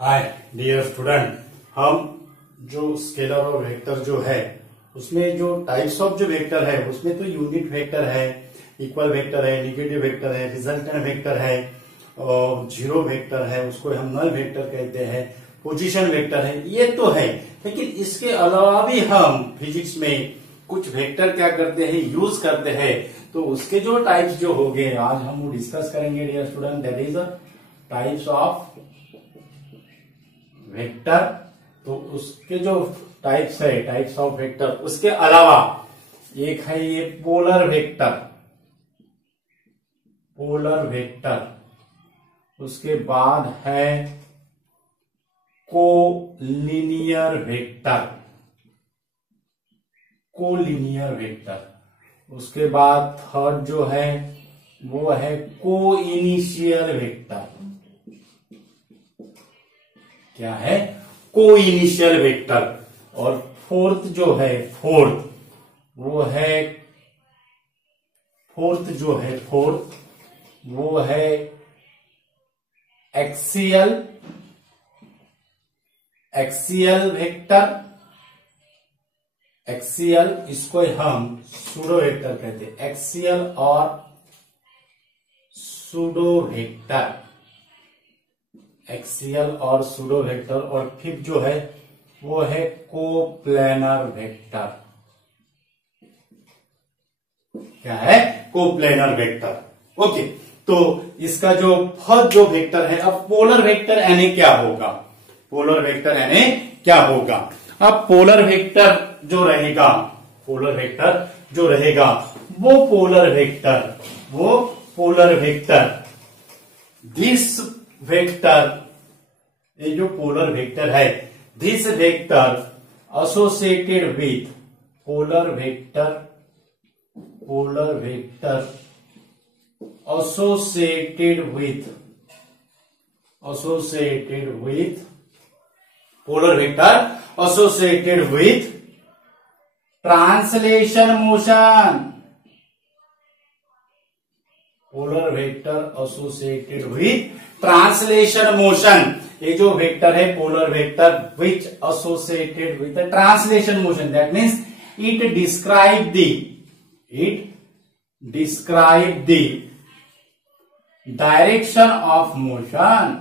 Hi dear student, हम जो scalar और वेक्टर जो है उसमें जो टाइप्स ऑफ जो वेक्टर है उसमें तो यूनिट वेक्टर है, इक्वल वेक्टर है, निगेटिव वेक्टर है, रिजल्टेंट वेक्टर है और जीरो वेक्टर है, उसको हम नल वेक्टर कहते हैं, पोजीशन वेक्टर है, ये तो है। लेकिन इसके अलावा भी हम फिजिक्स में कुछ वेक्टर क्या करते हैं, यूज करते हैं। तो उसके जो टाइप्स जो हो गए आज हम वो डिस्कस करेंगे dear student, that is types of vector. तो उसके जो टाइप्स है, टाइप्स ऑफ वेक्टर, उसके अलावा एक है ये पोलर वेक्टर, पोलर वेक्टर। उसके बाद है कोलिनियर वेक्टर, कोलिनियर वेक्टर। उसके बाद थर्ड जो है वो है कोइनिशियल वेक्टर। क्या है? कोइनिशियल वेक्टर। और फोर्थ जो है, फोर्थ वो है एक्सियल वेक्टर। एक्सियल, इसको हम सूडो वेक्टर कहते हैं, एक्सियल और सूडो वेक्टर, एक्सियल और सूडो वेक्टर। और फिफ्थ जो है वो है कोप्लेनर वेक्टर। क्या है? Coplanar vector. ओके, तो इसका जो फर्स्ट जो वेक्टर है, अब पोलर वेक्टर यानी क्या होगा? पोलर वेक्टर यानी क्या होगा? अब पोलर वेक्टर जो रहेगा, पोलर वेक्टर जो रहेगा वो पोलर वेक्टर दिस वेक्टर, ये जो पोलर वेक्टर है, this vector associated with polar vector associated with polar vector associated with translation motion, polar vector associated with translation motion. ये जो वेक्टर है polar vector which associated with translation motion, that means it describe the direction of motion,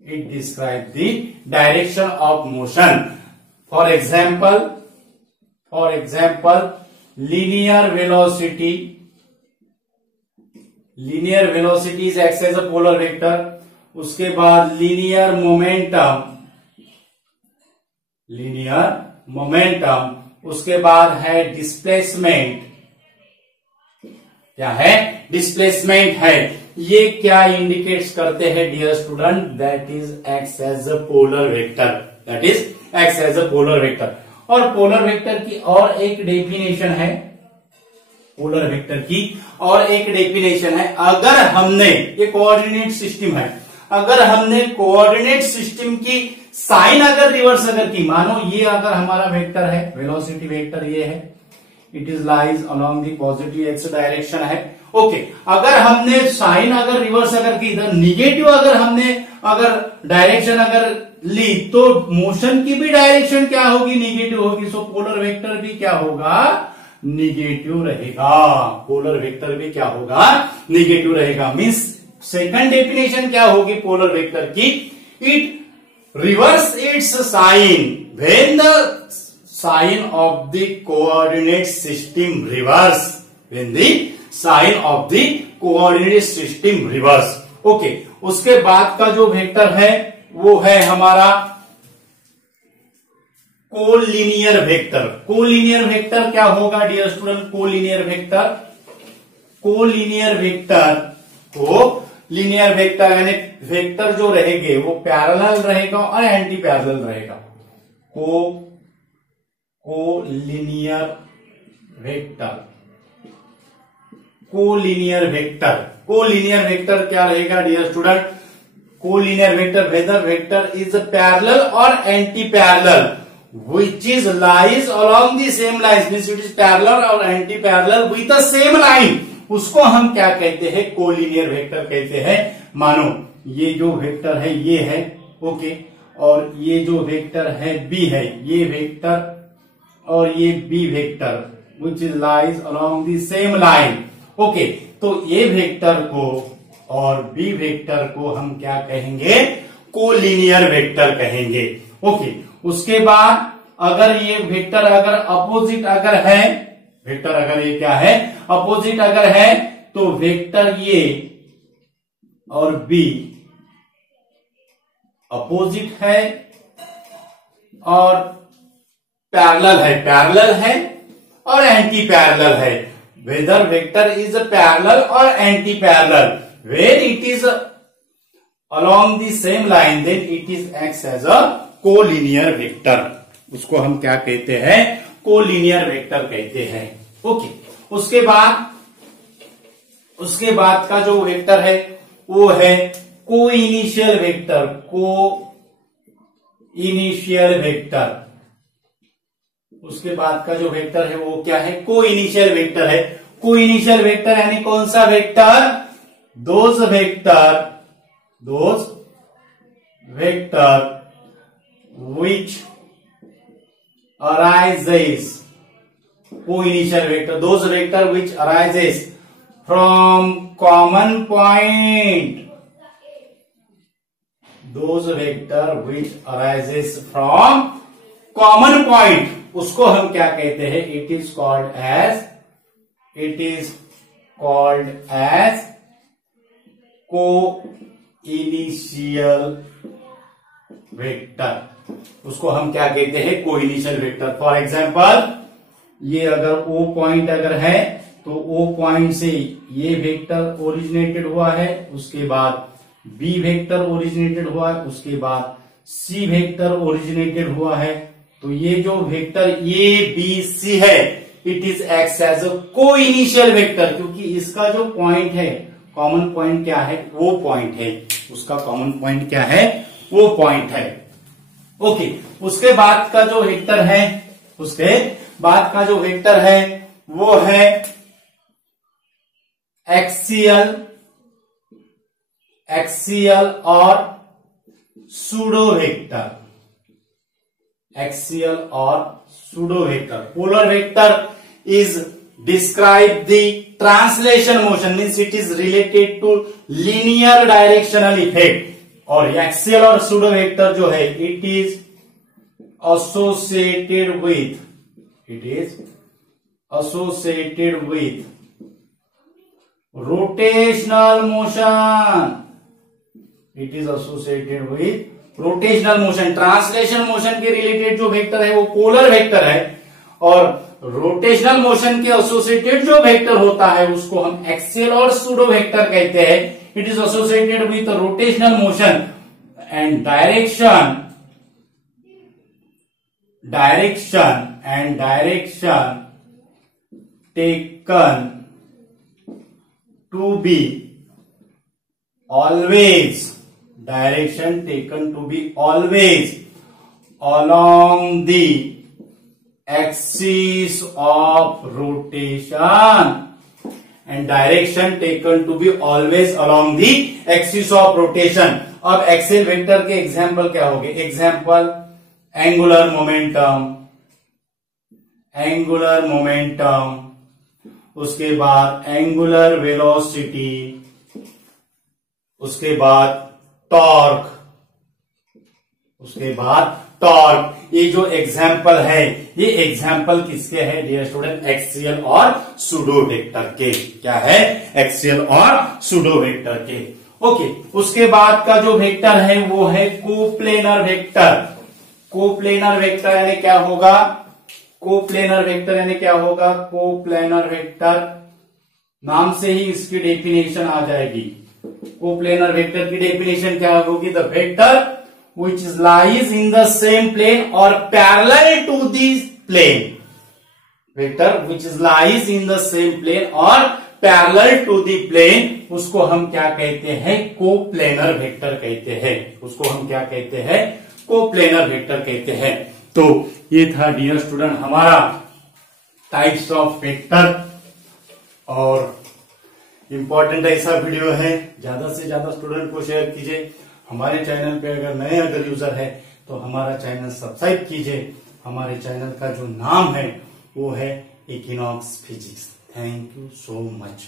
it describes the direction of motion. For example, linear velocity is acts as a polar vector. उसके बाद linear momentum, उसके बाद है displacement। क्या है? Displacement है। ये क्या इंडिकेट्स करते हैं dear student? That is acts as a polar vector, that is acts as a polar vector. और पोलर वेक्टर की और एक डेफिनेशन है, पोलर वेक्टर की और एक डेफिनेशन है, अगर हमने, ये कोऑर्डिनेट सिस्टम है, अगर हमने कोऑर्डिनेट सिस्टम की साइन अगर रिवर्स अगर की, मानो ये अगर हमारा वेक्टर है, वेलोसिटी वेक्टर ये है, it is lies along the positive x direction है। ओके, अगर हमने साइन अगर रिवर्स अगर की, इधर निगेटिव अगर हमने अगर डायरेक्शन अगर ली, तो मोशन की भी डायरेक्शन क्या होगी? निगेटिव होगी। सो पोलर वेक्टर भी क्या होगा? निगेटिव रहेगा। पोलर वेक्टर भी क्या होगा? निगेटिव रहेगा। मीन्स सेकंड डेफिनेशन क्या होगी पोलर वेक्टर की? It reverse its sign when the sign of the coordinate system reverse, when the sign of the coordinate system reverse. Okay, उसके बाद का जो वेक्टर है वो है हमारा कोलिनियर वेक्टर। कोलिनियर वेक्टर क्या होगा डियर स्टूडेंट? कोलिनियर वेक्टर यानी वेक्टर जो रहेंगे वो पैरेलल रहेगा और एंटी पैरेलल रहेगा। कोलिनियर वेक्टर क्या रहेगा dear student? Collinear vector whether vector is parallel और anti parallel which is lies along the same line, means it is parallel और anti parallel with the same line, उसको हम क्या कहते हैं? कोलिनियर वेक्टर कहते हैं। मानो ये जो वेक्टर है ये है, ओके, और ये जो वेक्टर है बी है, ये वेक्टर और ये B vector which lies along the same line, okay. तो ए वेक्टर को और बी वेक्टर को हम क्या कहेंगे, कोलिनियर वेक्टर कहेंगे, ओके। उसके बाद अगर ये वेक्टर अगर अपोजिट अगर है, वेक्टर अगर ये क्या है, अपोजिट अगर है, तो वेक्टर ये और बी अपोजिट है और पैरेलल है और एंटी पैरेलल है। वेदर वेक्टर इज पैरेलल और anti parallel, when it is along the same line then it is acts as a collinear vector. उसको हम क्या कहते हैं, कोलिनियर वेक्टर कहते हैं, ओके। उसके बाद का जो वेक्टर है वो है को इनिशियल वेक्टर, को इनिशियल वेक्टर। उसके बाद का जो वेक्टर है वो क्या है, को इनिशियल वेक्टर है। को इनिशियल वेक्टर यानी कौन सा vector, those vector which arises, co-initial vector, those vector which arises from common point, those vector which arises from common point, उसको हम क्या कहते हैं, it is called as co-initial vector. उसको हम क्या कहते हैं, को इनिशियल वेक्टर। फॉर एग्जाम्पल ये अगर ओ पॉइंट अगर है तो ओ पॉइंट से ये वेक्टर ओरिजिनेटेड हुआ है, उसके बाद बी वेक्टर ओरिजिनेटेड हुआ है, उसके बाद सी वेक्टर ओरिजिनेटेड हुआ है। तो ये जो वेक्टर ए बी सी है it is acts as a coinitial vector, क्योंकि इसका जो पॉइंट है, कॉमन पॉइंट क्या है, वो पॉइंट है, उसका कॉमन पॉइंट क्या है, वो पॉइंट है, ओके। उसके बाद का जो वेक्टर है वो है एक्सियल और pseudo vector. Polar vector is describe the translation motion, means it is related to linear directional effect। और एक्सियल और सूडो वेक्टर जो है it is associated with rotational motion. Translation motion के रिलेटेड जो वेक्टर है वो polar vector है, और रोटेशनल मोशन के एसोसिएटेड जो वेक्टर होता है उसको हम एक्सियल और सूडो वेक्टर कहते हैं। It is associated with rotational motion and direction taken to be always along the axis of rotation, and direction taken to be always along the axis of rotation। अब axial vector के example क्या होंगे, example angular momentum, उसके बाद angular velocity, उसके बाद torque. ये जो एग्जाम्पल है ये एग्जाम्पल किसके है डियर स्टूडेंट, एक्सियल और सूडो वेक्टर के। क्या है, एक्सियल और सूडो वेक्टर के, ओके। उसके बाद का जो वेक्टर है वो है कोप्लेनर वेक्टर। कोप्लेनर वेक्टर यानी क्या होगा, कोप्लेनर वेक्टर नाम से ही इसकी डेफिनेशन आ जाएगी। कोप्लेनर वेक्टर की डेफिनेशन क्या होगी, the vector which lies in the same plane or parallel to the plane। Vector which lies in the same plane or parallel to the plane, उसको हम क्या कहते हैं, कोप्लेनर वेक्टर कहते हैं। कोप्लेनर वेक्टर कहते हैं। तो ये था डियर स्टूडेंट हमारा टाइप्स ऑफ वेक्टर, और इम्पोर्टेंट ऐसा वीडियो है, ज्यादा से ज्यादा स्टूडेंट को शेयर कीजिए। हमारे चैनल पे अगर नए अगर यूजर है तो हमारा चैनल सब्सक्राइब कीजिए। हमारे चैनल का जो नाम है वो है equinox physics. Thank you so much.